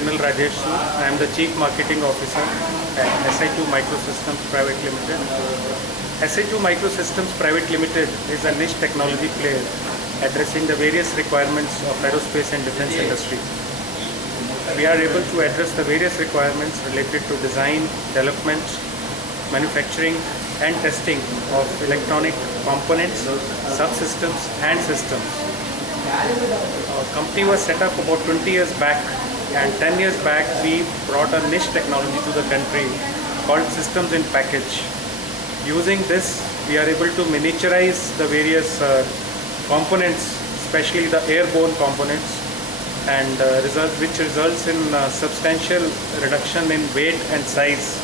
Colonel Rajesh Sood. I am the Chief Marketing Officer at SI2 Microsystems Private Limited. SI2 Microsystems Private Limited is a niche technology player addressing the various requirements of aerospace and defense industry. We are able to address the various requirements related to design, development, manufacturing and testing of electronic components, subsystems and systems. Our company was set up about 20 years back, and 10 years back we brought a niche technology to the country called systems in package. Using this we are able to miniaturize the various components, especially the airborne components, and which results in substantial reduction in weight and size.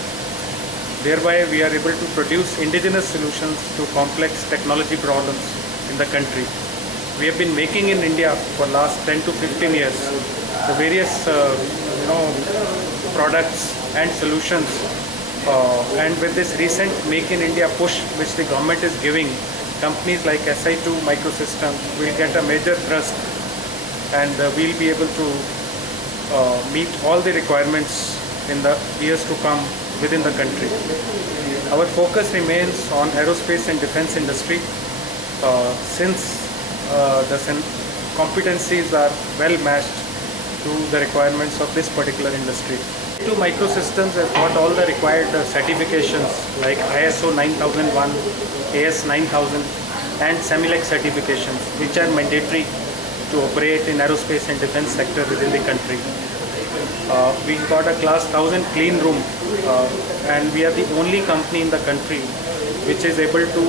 Thereby we are able to produce indigenous solutions to complex technology problems in the country. We have been making in India for last 10 to 15 years the various products and solutions, and with this recent Make in India push which the government is giving, companies like SI2 Microsystems will get a major thrust, and we'll be able to meet all the requirements in the years to come within the country. Our focus remains on aerospace and defense industry, since the competencies are well matched to the requirements of this particular industry. SI2 Microsystems has got all the required certifications like ISO 9001, AS 9000 and SEMILEC certifications, which are mandatory to operate in aerospace and defense sector within the country. We got a class 1000 clean room, and we are the only company in the country which is able to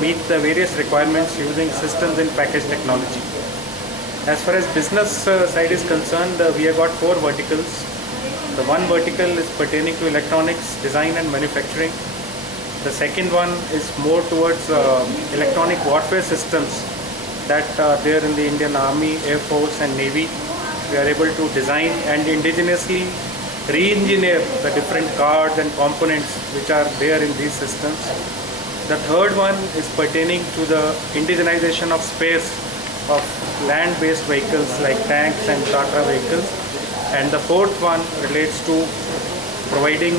meet the various requirements using systems in package technology. As far as business side is concerned, we have got 4 verticals. The one vertical is pertaining to electronics, design and manufacturing. The second one is more towards electronic warfare systems that are there in the Indian Army, Air Force and Navy. We are able to design and indigenously re-engineer the different cards and components which are there in these systems. The third one is pertaining to the indigenization of spares of land-based vehicles like tanks and charter vehicles. And the fourth one relates to providing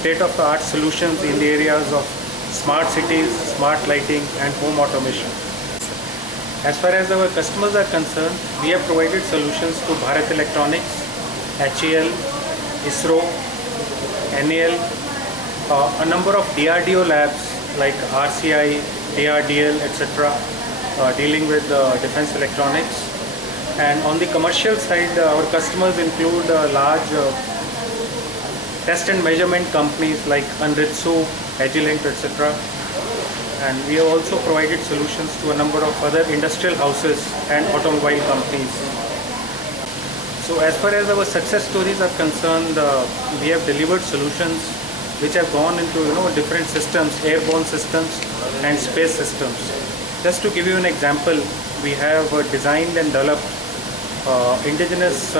state-of-the-art solutions in the areas of smart cities, smart lighting and home automation. As far as our customers are concerned, we have provided solutions to Bharat Electronics, HAL, ISRO, NAL, a number of DRDO labs like RCI, DRDL, etc., dealing with defense electronics. And on the commercial side, our customers include large test and measurement companies like Anritsu, Agilent, etc. And we have also provided solutions to a number of other industrial houses and automobile companies. So as far as our success stories are concerned, we have delivered solutions which have gone into different systems, airborne systems and space systems. Just to give you an example, we have designed and developed indigenous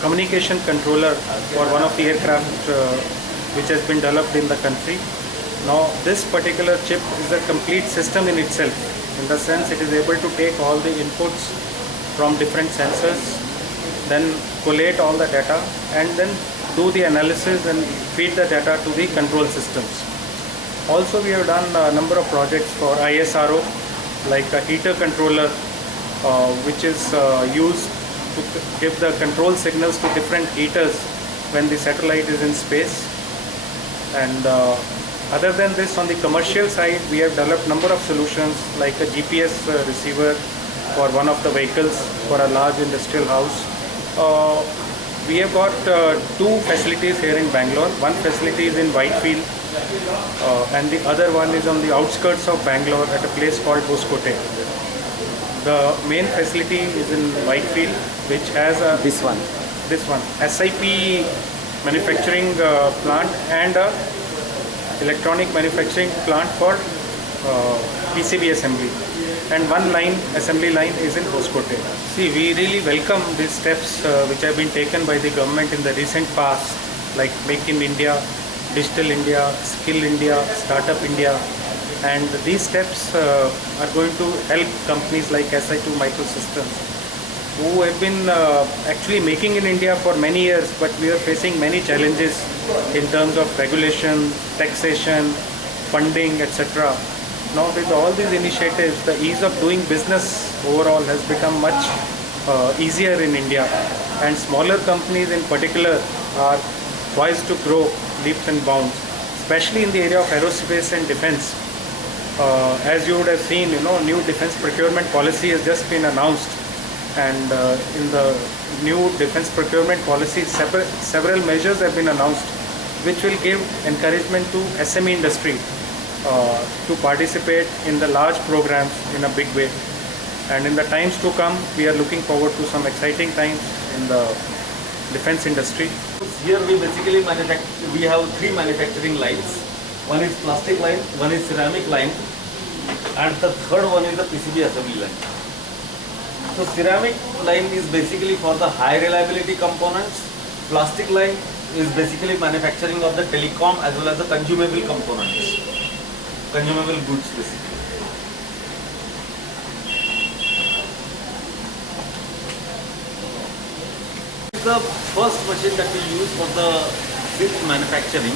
communication controller for one of the aircraft which has been developed in the country. Now this particular chip is a complete system in itself, in the sense it is able to take all the inputs from different sensors, then collate all the data and then do the analysis and feed the data to the control systems. Also we have done a number of projects for ISRO, like a heater controller which is used to give the control signals to different heaters when the satellite is in space. And other than this, on the commercial side, we have developed number of solutions like a GPS receiver for one of the vehicles for a large industrial house. We have got 2 facilities here in Bangalore. One facility is in Whitefield and the other one is on the outskirts of Bangalore at a place called Hoskote. The main facility is in Whitefield, which has this one SIP manufacturing plant and a electronic manufacturing plant for PCB assembly, and one assembly line is in Hoskote. See, we really welcome these steps which have been taken by the government in the recent past, like Make in India, Digital India, Skill India, Startup India, and these steps are going to help companies like SI2 Microsystems who have been actually making in India for many years, but we are facing many challenges in terms of regulation, taxation, funding, etc. Now, with all these initiatives, the ease of doing business overall has become much easier in India, and smaller companies in particular are poised to grow leaps and bounds, especially in the area of aerospace and defense. As you would have seen, new defense procurement policy has just been announced, and in the new defense procurement policy, several measures have been announced, which will give encouragement to SME industry to participate in the large programs in a big way. And in the times to come, we are looking forward to some exciting times in the defense industry. Here we basically manufacture, we have three manufacturing lines. One is plastic line, one is ceramic line, and the third one is the PCB assembly line. So ceramic line is basically for the high reliability components. Plastic line is basically manufacturing of the telecom as well as the consumable components, consumable goods basically. The first machine that we use for the chip manufacturing.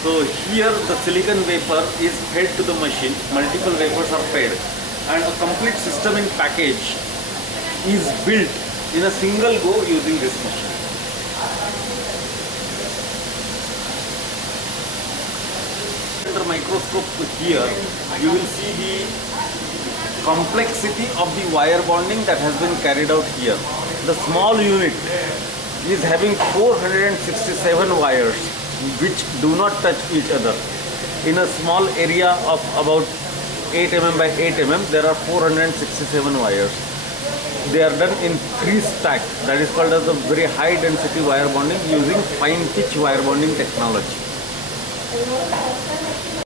So here the silicon wafer is fed to the machine, multiple wafers are fed, and a complete system in package is built in a single go using this machine. Under microscope here, you will see the complexity of the wire bonding that has been carried out here. The small unit is having 467 wires which do not touch each other. In a small area of about 8 mm by 8 mm, there are 467 wires. They are done in 3 stack, that is called as the very high density wire bonding using fine pitch wire bonding technology.